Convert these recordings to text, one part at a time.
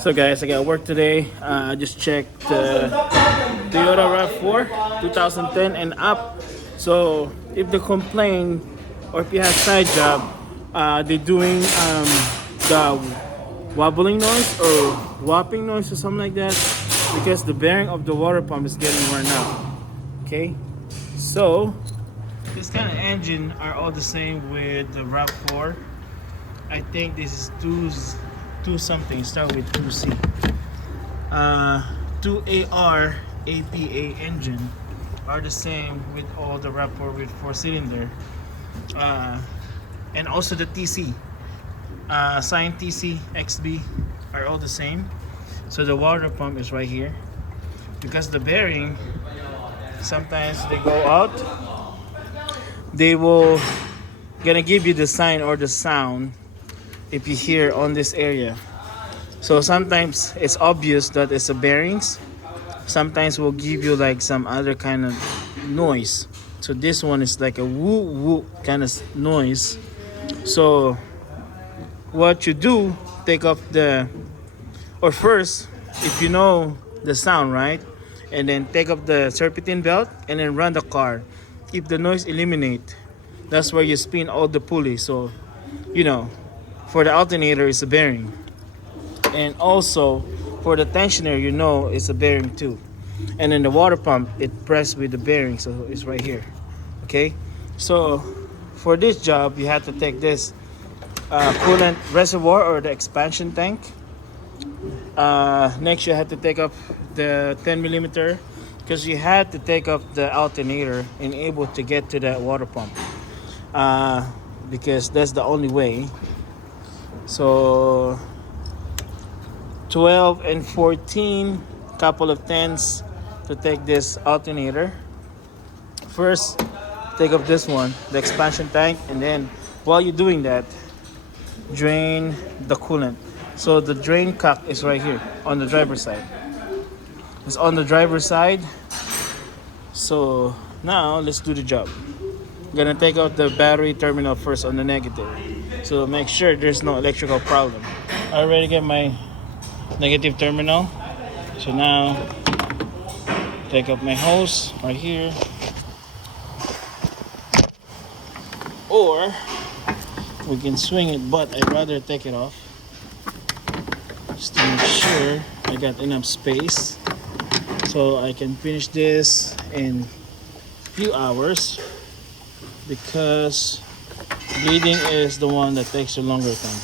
So guys, I got work today. I just checked Toyota Rav4 2010 and up. So if they complain or if you have side job, they're doing the wobbling noise or whopping noise or something like that because the bearing of the water pump is getting worn out. Okay, so this kind of engine are all the same with the Rav4. I think this is two something, start with 2C. 2AR APA engine are the same with all the Rav4 with 4-cylinder. And also the TC, SCION TC XB are all the same. So the water pump is right here. Because the bearing, sometimes they go out, they will gonna give you the sign or the sound if you hear on this area. So sometimes it's obvious that it's the bearings. Sometimes we'll give you like some other kind of noise. So this one is like a woo woo kind of noise. So what you do, take off or first, if you know the sound, right? And then take off the serpentine belt and then run the car. If the noise eliminate, that's where you spin all the pulleys. So, you know, for the alternator, it's a bearing. And also, for the tensioner, you know it's a bearing too. And then the water pump, it pressed with the bearing, so it's right here. Okay? So, for this job, you have to take this coolant reservoir or the expansion tank. Next, you have to take off the 10 millimeter because you had to take off the alternator and able to get to that water pump. Because that's the only way. So 12 and 14, couple of tens to take this alternator. First, take off this one, the expansion tank, and then while you're doing that, drain the coolant. So the drain cock is right here on the driver's side. It's on the driver's side. So now let's do the job. I'm gonna take out the battery terminal first on the negative. So make sure there's no electrical problem. I already get my negative terminal. So now take up my hose right here. Or we can swing it, but I'd rather take it off. Just to make sure I got enough space. So I can finish this in a few hours. Because bleeding is the one that takes a longer time.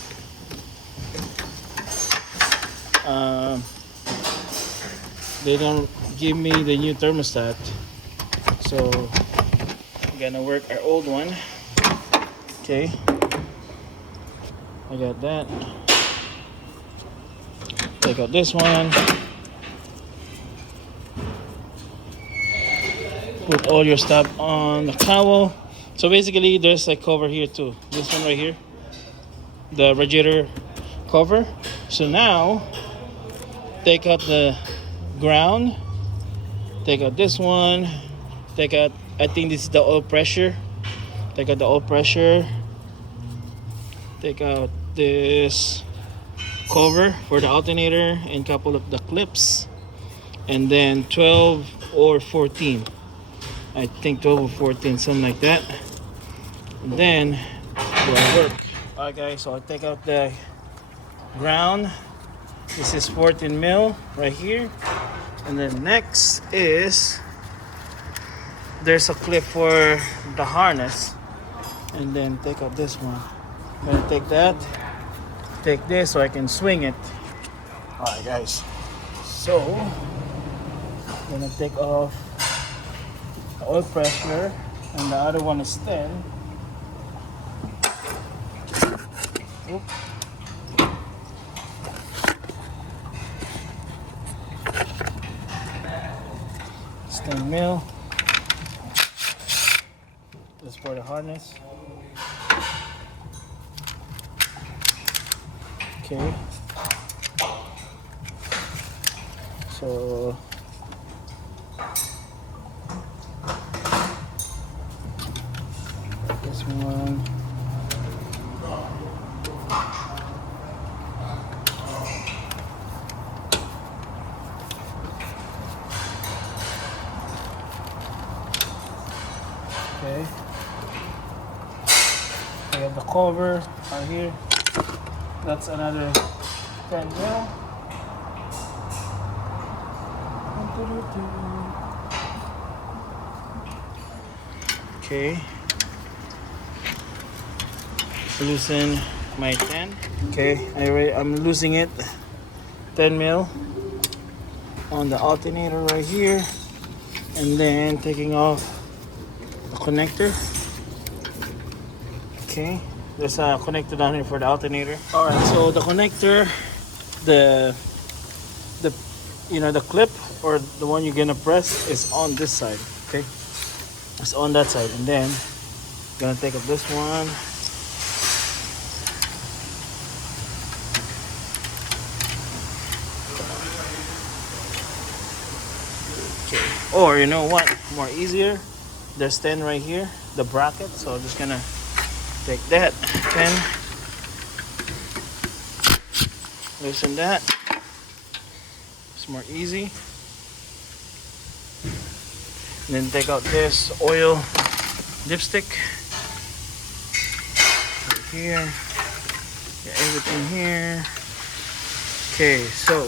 They don't give me the new thermostat, so I'm gonna work our old one. Okay, I got that. Take out this one. Put all your stuff on the towel. So basically there's a cover here too. This one right here. The radiator cover. So now take out the ground. Take out this one. Take out, I think this is the oil pressure. Take out the oil pressure. Take out this cover for the alternator and a couple of the clips. And then 12 or 14. I think 12 or 14, something like that. And then do our work. Alright guys, so I take out the ground. This is 14 mil right here. And then next is there's a clip for the harness. And then take out this one. I'm gonna take that. Take this so I can swing it. Alright guys. So I'm gonna take off the oil pressure and the other one is 10. Oop. It's 10 mil. That's for the harness. Okay. So this one. cover are here. That's another 10 mil. Okay. Loosen my 10. Okay, I'm losing it. 10 mil on the alternator right here, and then taking off the connector. Okay, there's a connector down here for the alternator. All right, so the connector, the the clip or the one you're gonna press is on this side. Okay, it's on that side, and then gonna take up this one. Okay. Or you know what? More easier. There's 10 right here, the bracket. So I'm just gonna take that 10, loosen that. It's more easy. And then take out this oil dipstick right here. Get everything here. Okay, so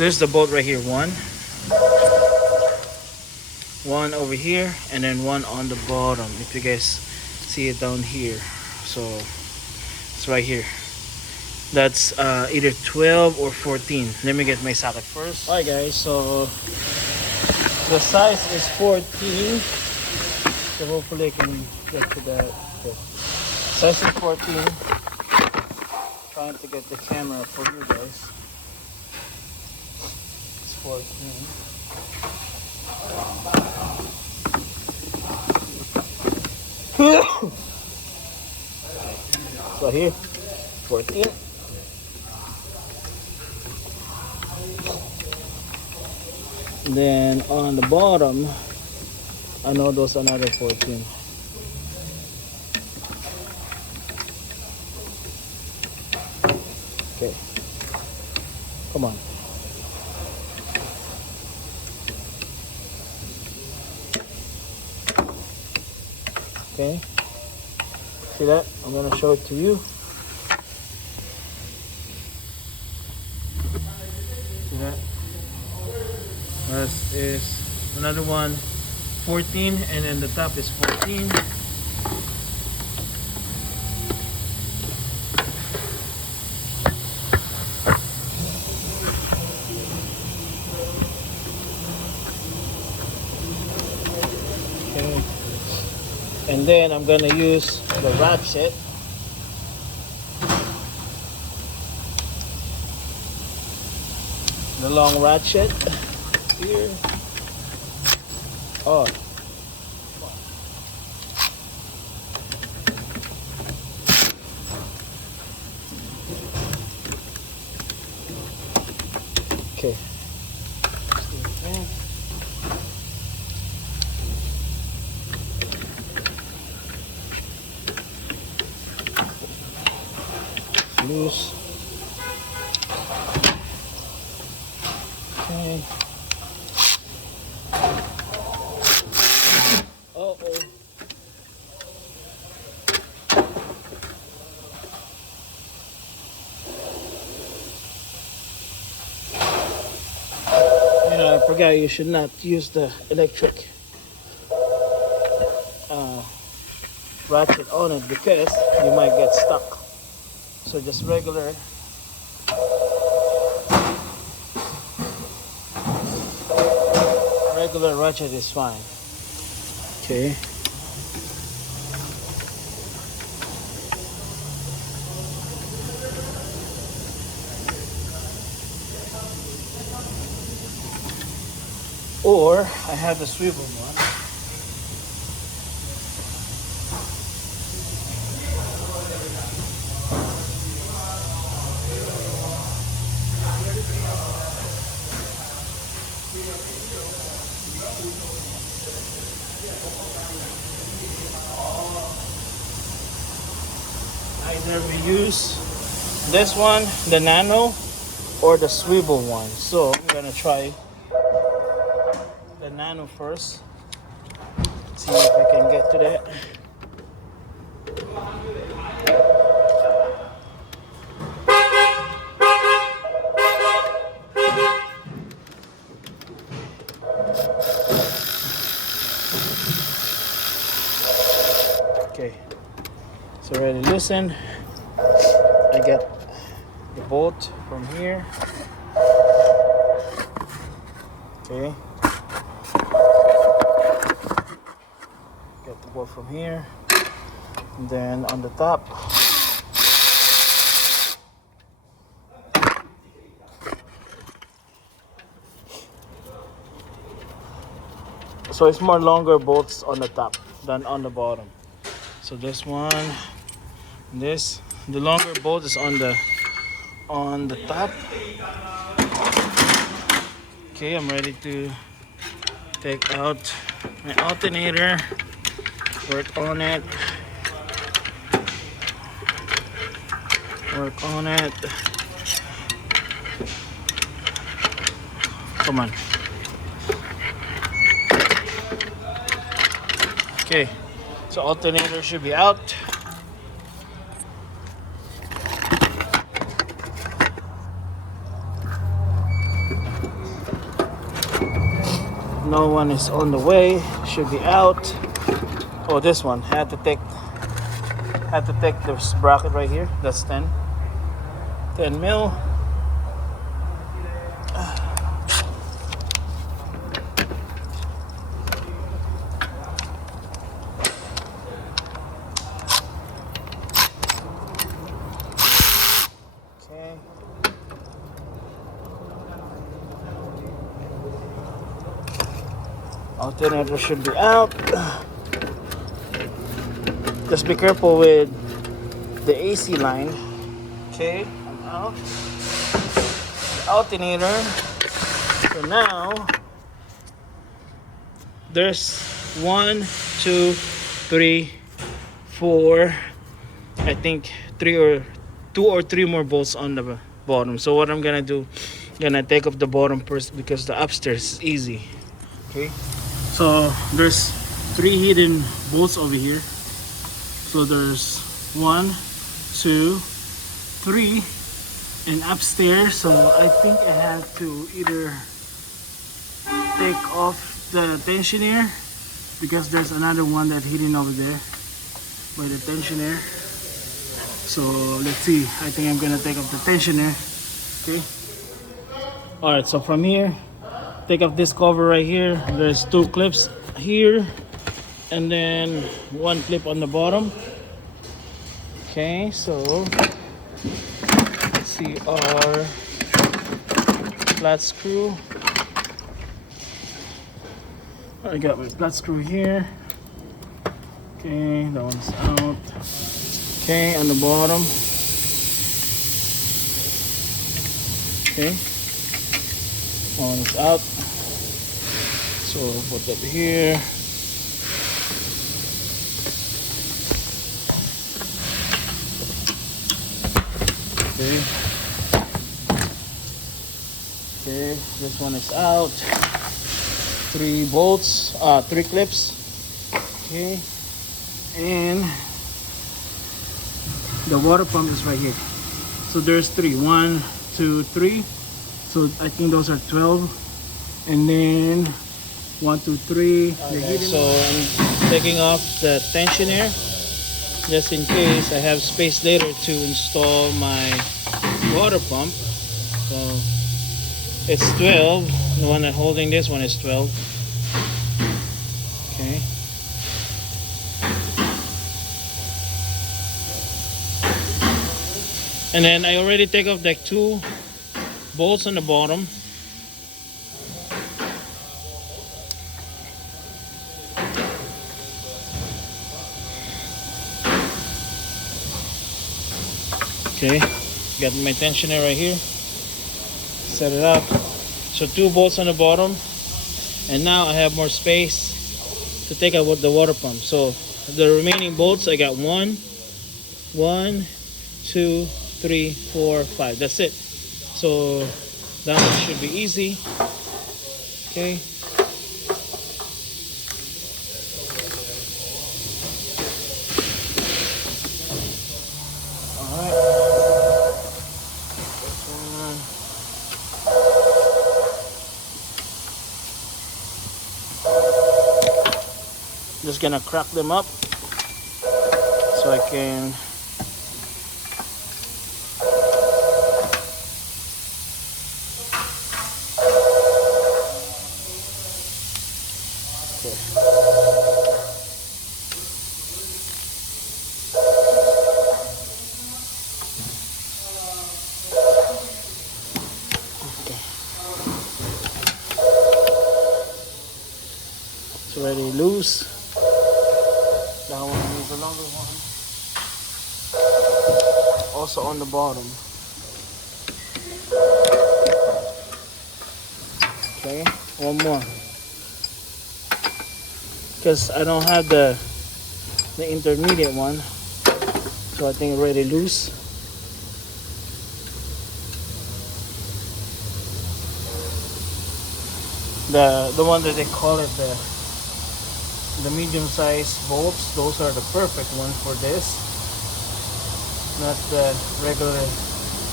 there's the bolt right here. One over here, and then one on the bottom. If you guys see it down here, so it's right here. That's either 12 or 14. Let me get my socket first. Alright guys, so the size is 14. So hopefully I can get to that. Okay. Size is 14. Trying to get the camera for you guys. It's 14. So here, 14. Then on the bottom, I know there's another 14. Okay, come on. Okay, see that? I'm gonna show it to you. See that? This is another one, 14, and then the top is 14. Okay. And then I'm gonna use the ratchet. The long ratchet here. Oh. Okay. Loose. Okay. Uh-oh. You know, I forgot you should not use the electric ratchet on it because you might get stuck. So just regular ratchet is fine. Okay. Or I have the swivel one. Either we use this one, the nano, or the swivel one. So I'm gonna try the nano first. See if I can get to that. Okay, so already loosened. I get the bolt from here. Okay, get the bolt from here, and then on the top, so it's more longer bolts on the top than on the bottom. So this one, this, the longer bolt is on the top. Okay, I'm ready to take out my alternator, work on it, come on. Okay, so alternator should be out. No one is on the way, should be out. Oh, this one had to take this bracket right here. That's 10 mil. Okay. Alternator should be out. Just be careful with the AC line. Okay, I'm out. The alternator. So now there's 1, 2, 3, 4. I think 2 or 3 more bolts on the bottom. So what I'm gonna do, gonna take off the bottom first because the upstairs is easy. Okay. So there's 3 hidden bolts over here. So there's 1, 2, 3, and upstairs. So I think I have to either take off the tensioner because there's another one that's hidden over there by the tensioner. So let's see. I think I'm gonna take off the tensioner. Okay. All right. So from here, take off this cover right here. There's 2 clips here and then 1 clip on the bottom. Okay, so let's see our flat screw. I got my flat screw here. Okay, that one's out. Okay, on the bottom. Okay, one is out. So put that here. Okay. Okay, this one is out. 3 bolts, 3 clips. Okay, and the water pump is right here. So there's 3. 1, 2, 3. So I think those are 12. And then 1, 2, 3. Okay, so I'm taking off the tensioner just in case I have space later to install my water pump. So it's 12. The one that's holding this one is 12. Okay. And then I already take off like 2 bolts on the bottom. Okay, got my tensioner right here. Set it up. So 2 bolts on the bottom, and now I have more space to take out the water pump. So the remaining bolts, I got 1, 2, 3, 4, 5. That's it. So that one should be easy. Okay. just gonna crack them up so I can it's already loose. That one is a longer one. Also on the bottom. Okay, one more. Because I don't have the intermediate one, so I think already loose. The one that they call it the medium size bolts, those are the perfect one for this, not the regular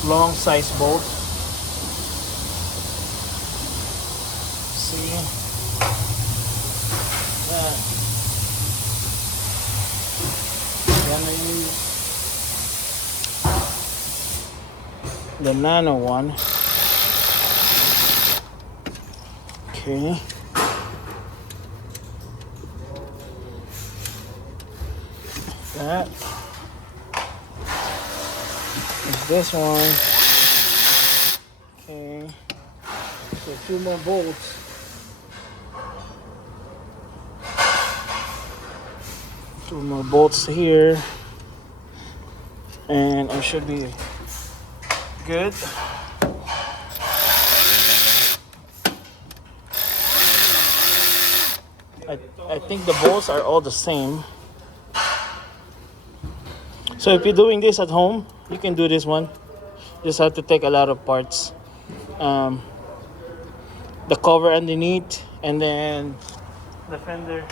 long size bolt. See that? Then I use the nano one. Okay. That is this one. Okay. So 2 more bolts. Two more bolts here. And I should be good. I think the bolts are all the same. So if you're doing this at home, you can do this one. You just have to take a lot of parts. The cover underneath, and then the fender,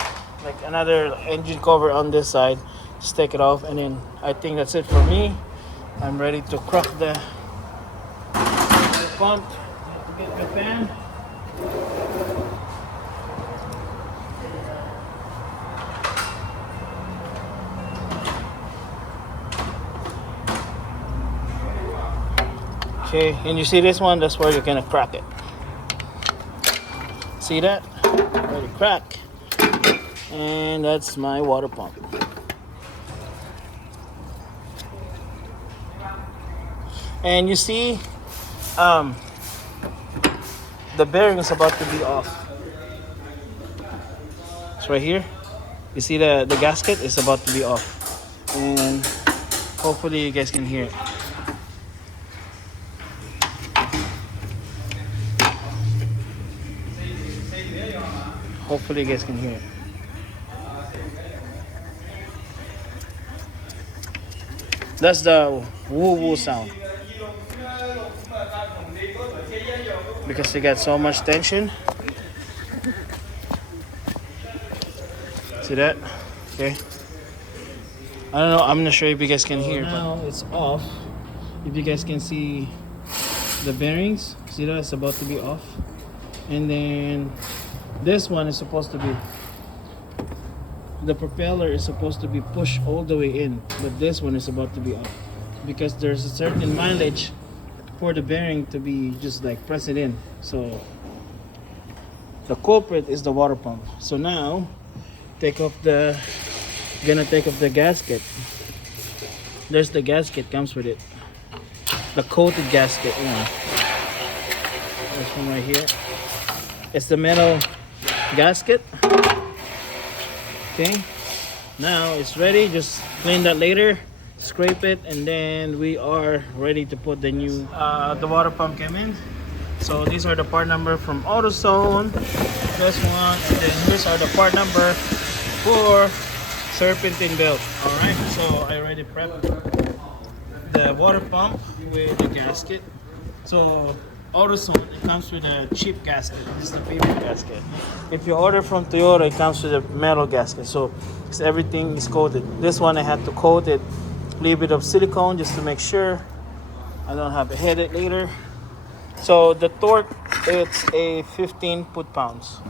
like another engine cover on this side. Just take it off, and then I think that's it for me. I'm ready to crack the pump. Get the fan. Okay, and you see this one, that's where you're gonna crack it. See that? Already crack. And that's my water pump. And you see, the bearing is about to be off. It's right here. You see the gasket is about to be off. And hopefully you guys can hear it. Hopefully you guys can hear it. That's the woo-woo sound. Because you got so much tension. See that? Okay. I don't know, I'm not sure if you guys can hear. Now it's off. If you guys can see the bearings, see that it's about to be off. And then this one is supposed to be, the propeller is supposed to be pushed all the way in, but this one is about to be off because there's a certain mileage for the bearing to be just like press it in. So the culprit is the water pump. So now gonna take off the gasket. There's the gasket, comes with it, the coated gasket. This one right here, it's the metal gasket. Okay, now it's ready. Just clean that later, scrape it, and then we are ready to put the new the water pump came in. So these are the part number from Autozone, this one, and then these are the part number for serpentine belt. All right, so I already prepped the water pump with the gasket. So Autozone, it comes with a cheap gasket. This is the premium gasket. If you order from Toyota, it comes with a metal gasket. So everything is coated. This one I had to coat it, a little bit of silicone just to make sure I don't have a headache later. So the torque, it's a 15 foot-pounds.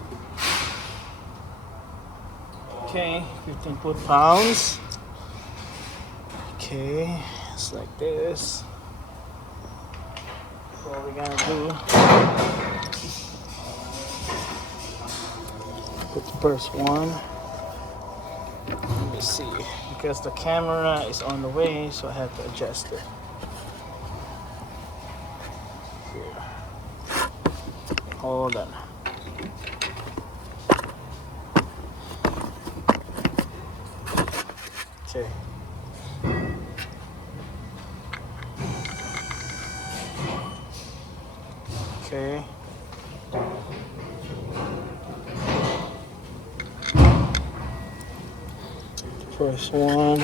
Okay, 15 foot-pounds. Okay, it's like this. So what we're gonna do, put the first one. Let me see, because the camera is on the way, so I have to adjust it. Here. Hold on. Okay. Okay. First one.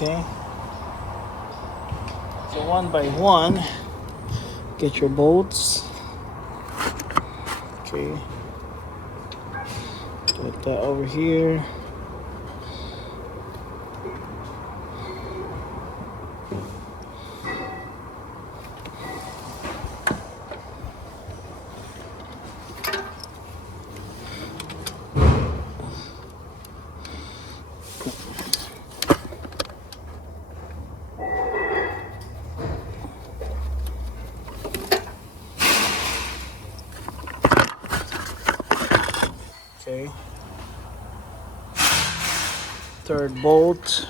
Okay. So one by one, get your bolts. Okay. Put that over here. Okay. Third bolt.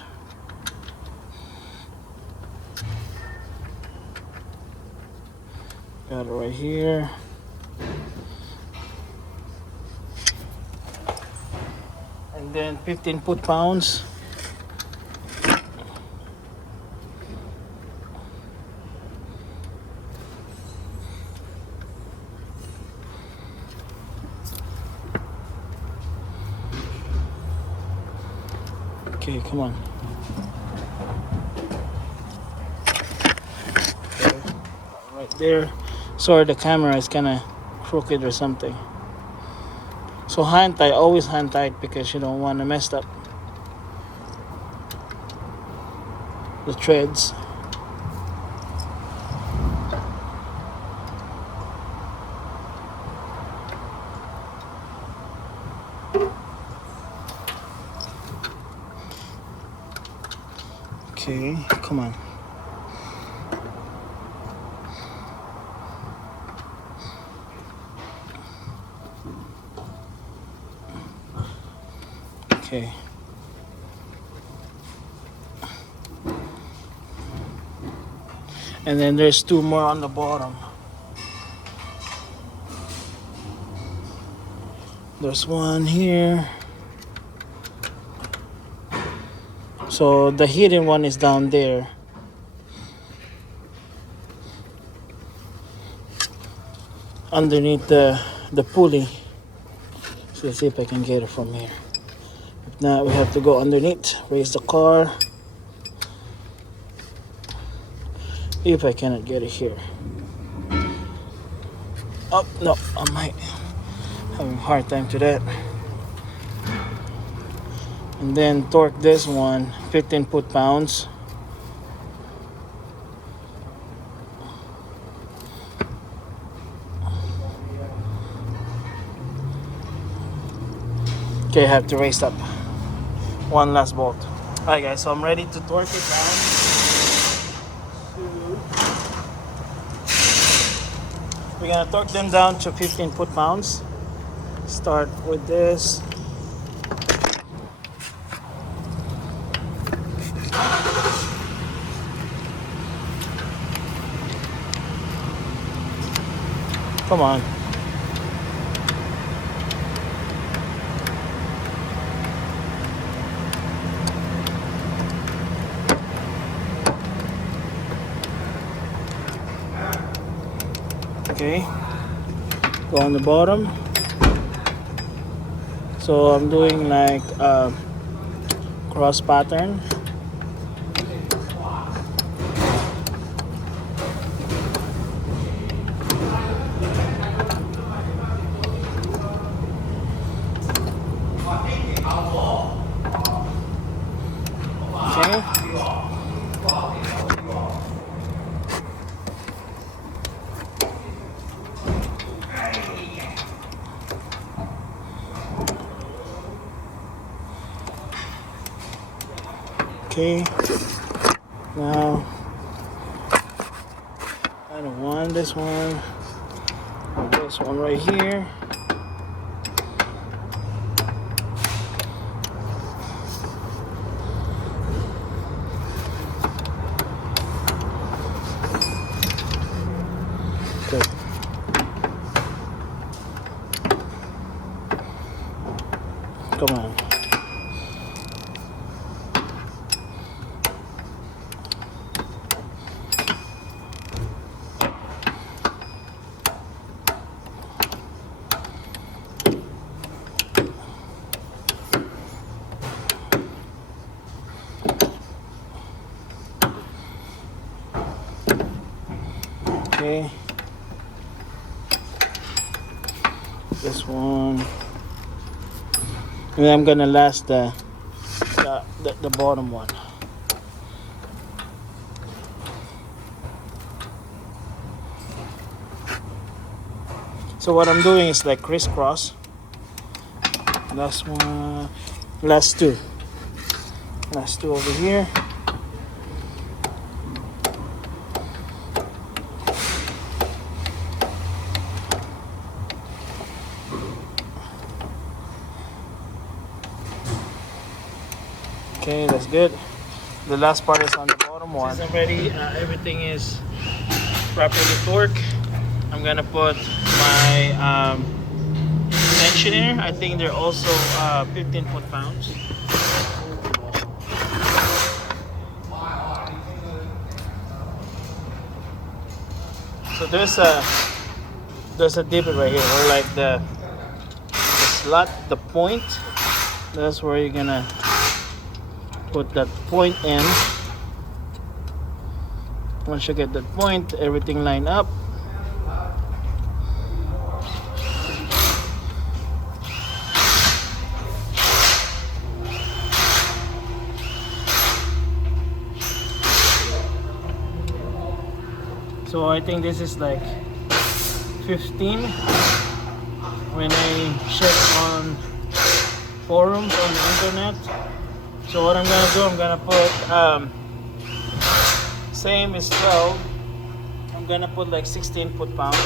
Got it right here. And then 15 foot-pounds. Okay, come on. Okay. Right there. Sorry, the camera is kind of crooked or something. So hand tight, always hand tight, because you don't want to mess up the threads. Okay, come on. Okay. And then there's two more on the bottom. There's one here. So the hidden one is down there. Underneath the pulley. So let's see if I can get it from here. If not, we have to go underneath, raise the car. If I cannot get it here. Oh, no, I might having a hard time to that. And then torque this one, 15 foot-pounds. Okay, I have to raise up one last bolt. Alright guys, so I'm ready to torque it down. We're gonna torque them down to 15 foot-pounds. Start with this. Come on. Okay. Go on the bottom. So I'm doing like cross pattern. Okay. Okay. Now I don't want this one. This one right here. Okay. Come on. Okay. This one. And then I'm gonna last the bottom one. So what I'm doing is like crisscross. Last one, last two over here. Okay, that's good. The last part is on the bottom one. Since I'm ready, everything is properly torqued. I'm gonna put my tensioner. I think they're also 15 foot-pounds. So there's a divot right here, or like the slot, the point. That's where you're gonna put that point in. Once you get that point, everything lined up. So I think this is like 15 when I check on forums on the internet. So what I'm gonna do, I'm gonna put same as 12. I'm gonna put like 16 foot-pounds.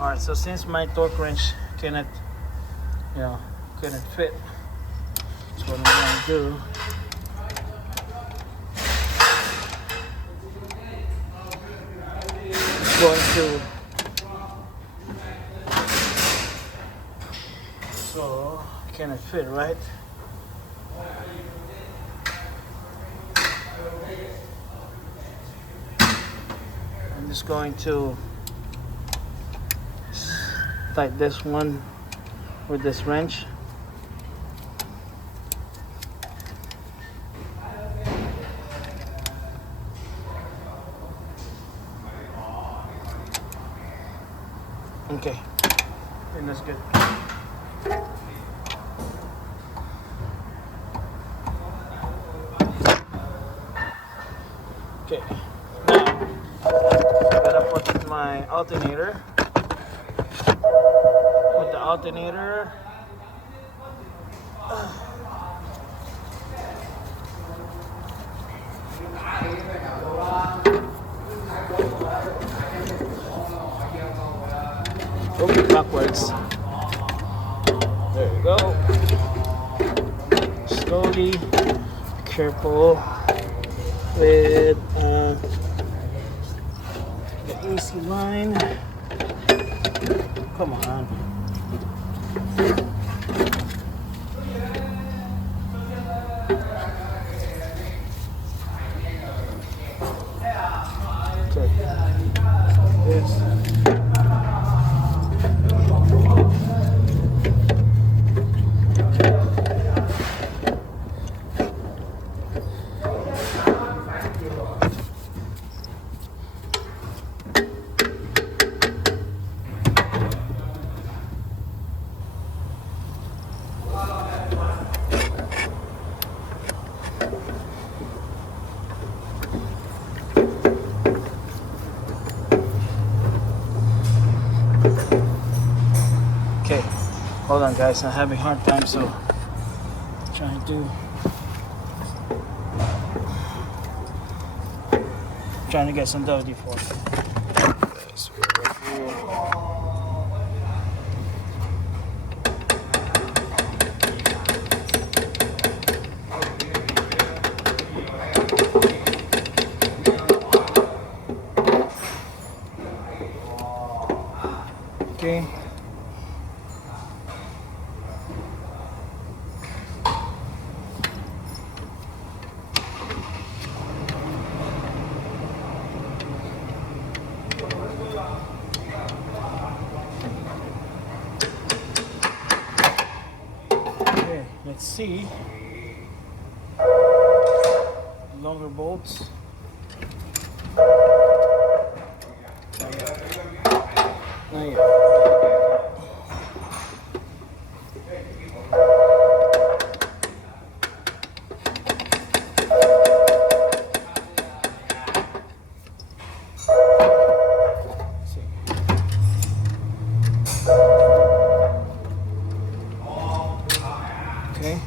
Alright, so since my torque wrench couldn't fit, that's what I'm gonna do. Going to so can it fit, right? I'm just going to tighten this one with this wrench. Okay, and that's good. Okay, now I'm gonna put my alternator. With the alternator, oops, backwards. There you go. Slowly, careful with the AC line. Come on. Okay. This. on guys, I'm having a hard time, so trying to get some WD-40. Okay. Let's see. Longer bolts. Not yet. Okay.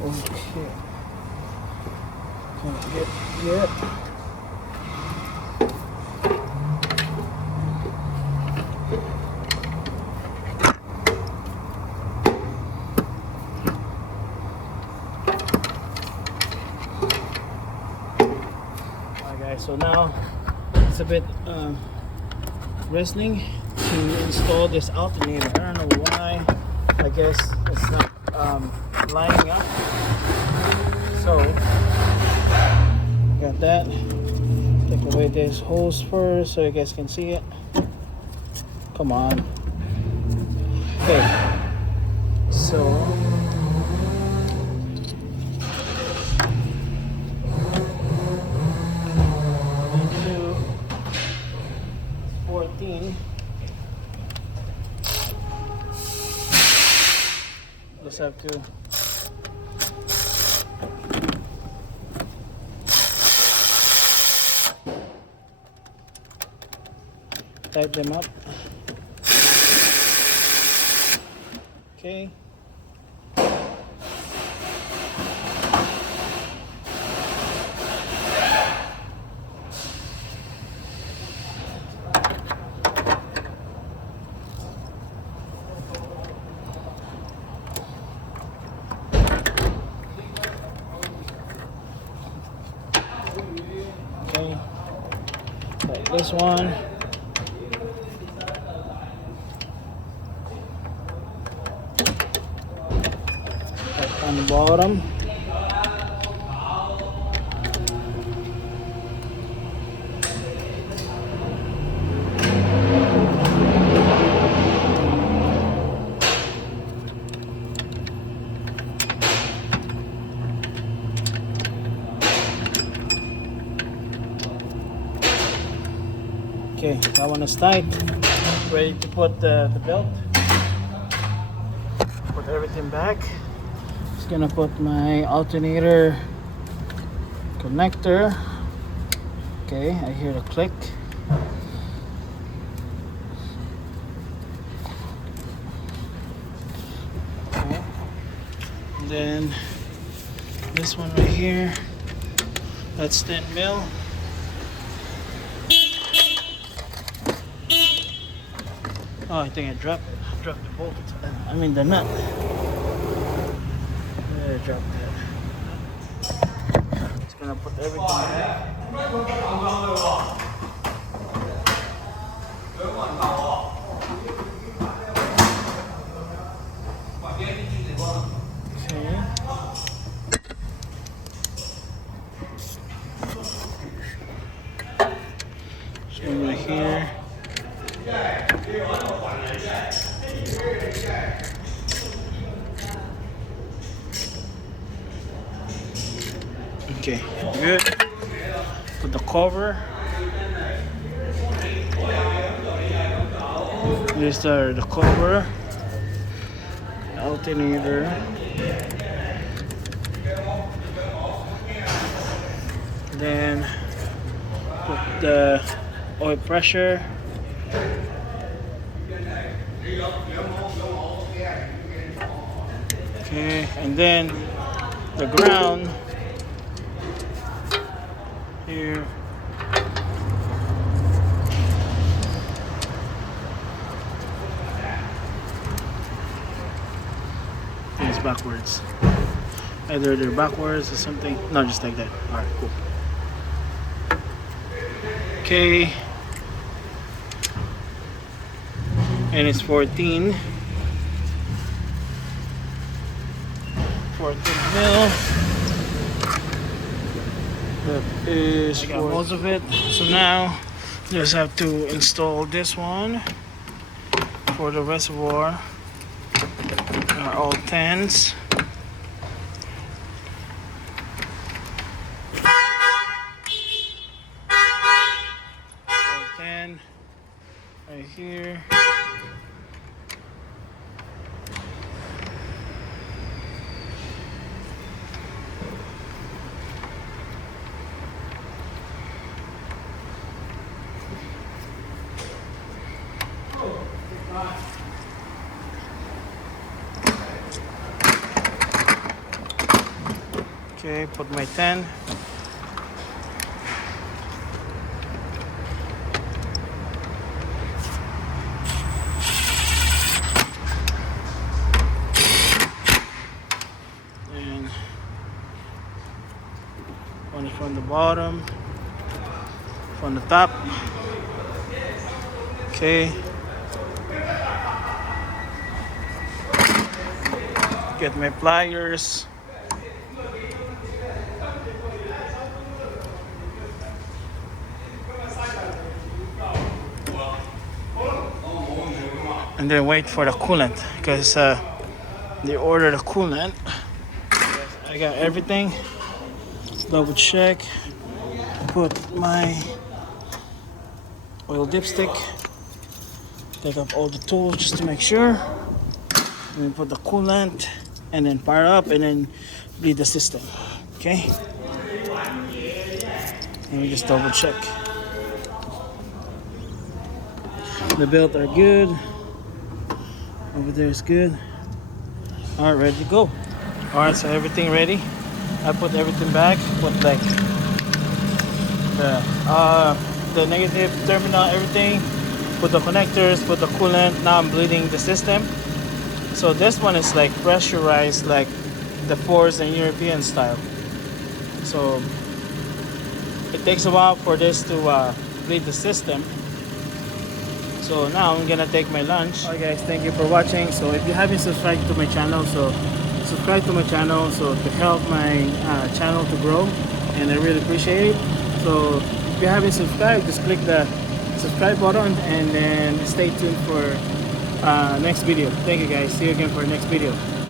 Okay. Can't get yet. Alright guys, so now it's a bit wrestling to install this alternator. I don't know why. I guess it's not lining up. So got that. Take away this hose first so you guys can see it. Come on. Okay. So 14. Just have to tighten them up. Okay. Okay, like this one. Like on the bottom. Okay, that one is tight. Ready to put the belt. Put everything back. Just gonna put my alternator connector. Okay, I hear the click. Okay. And then this one right here. That's 10 mil. Oh, I think I dropped the bolt. I mean the nut. Yeah, I dropped that. Just gonna put everything back. Okay. So right here. Okay, good. Put the cover. These are the cover, alternator. Then Put the oil pressure. Okay, and then the ground here. It's backwards. Either they're backwards or something. No, just like that. Alright, cool. Okay. And it's 14 mil. That is, I got most of it. So now just have to install this one for the reservoir. Are all 10s. All 10 right here. Okay, put my 10. And one from the bottom, from the top. Okay. Get my pliers. And then wait for the coolant, because they ordered the coolant. I got everything. Double check. Put my oil dipstick. Take up all the tools just to make sure. And then put the coolant, and then fire up, and then bleed the system. Okay. Let me just double check. The belts are good. Over there is good. Alright, ready to go. Alright, so everything ready. I put everything back. Put like the negative terminal, everything. Put the connectors, put the coolant. Now I'm bleeding the system. So this one is like pressurized, like the Fords and European style. So it takes a while for this to bleed the system. So now I'm gonna take my lunch. Alright guys, thank you for watching. So if you haven't subscribed to my channel, so subscribe to my channel so to help my channel to grow, and I really appreciate it. So if you haven't subscribed, just click the subscribe button and then stay tuned for next video. Thank you guys. See you again for next video.